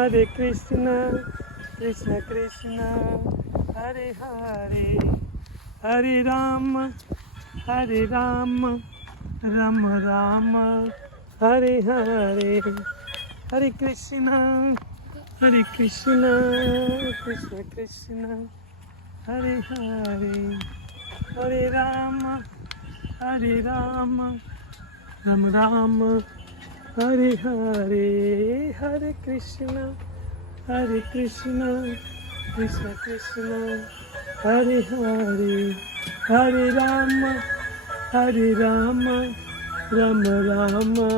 Hare Krishna, Krishna Krishna, Hare Hare, Hare Rama, Hare Rama, Rama Rama, Hare Hare, Hare Krishna, Krishna Krishna, Hare Hare, Hare Rama, Hare Rama, Rama Rama, Hare Hare, Hare Krishna, Krishna Krishna, Hare Hare, Hare Rama, Rama Rama,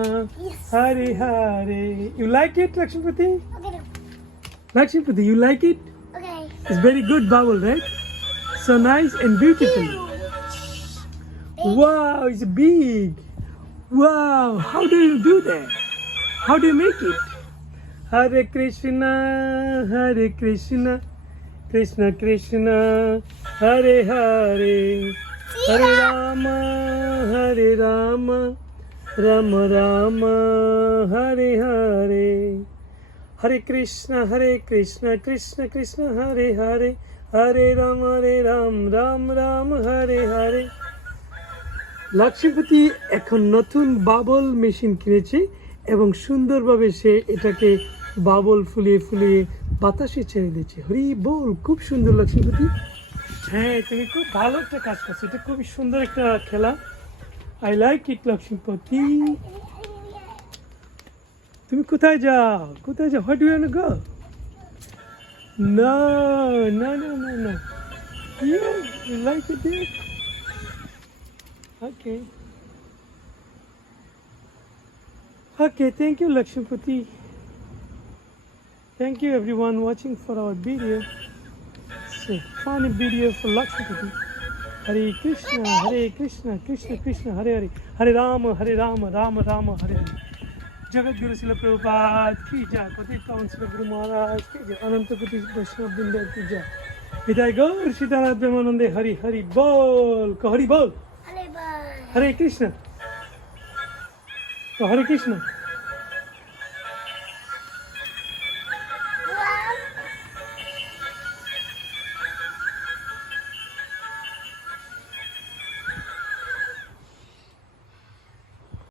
Hare Hare. You like it, Lakshmipati? Okay. Lakshmipati, you like it? Okay. It's very good bubble, right? So nice and beautiful. Wow, it's big. Wow, how do you do that? How do you make it? Hare Krishna, Krishna Krishna, Hare Hare, Hare Rama, Rama Rama, Hare Hare, Hare Krishna, Krishna Krishna, Hare Hare, Hare Ram, Ram Ram, Hare Hare. Lakshmipati এখন নতুন bubble machine কিনেছে এবং সুন্দরভাবে সে এটাকে bubble ফুলিয়ে ফুলিয়ে বাতাসে ছেড়ে দিচ্ছে। হরি বল, খুব সুন্দর লক্ষ্মীপতি। হ্যাঁ, তুমি খুব ভালো একটা কাজ করছো, এটা খুবই সুন্দর একটা খেলা। I like it Lakshmipati. তুমি কোথায় যাও? What do you want to go? No. You like it there? Okay, thank you Lakshmipati. Thank you everyone watching for our video. It's a funny video for Lakshmipati. Hare Krishna, Krishna Krishna, Hare Hare, Hare Rama, Rama Rama, Hare Hare. Jagat Guru Srila Prabhupada ki jai, Patita Srila Guru Maharaj ki jai, Ananta Koti Vaishnava Vrinda ki jai. Hidayat Gaur Sitarat Premanande, Hari Hari Bol, Hari Bol. Hare Bol. Hare Krishna. Hare Krishna.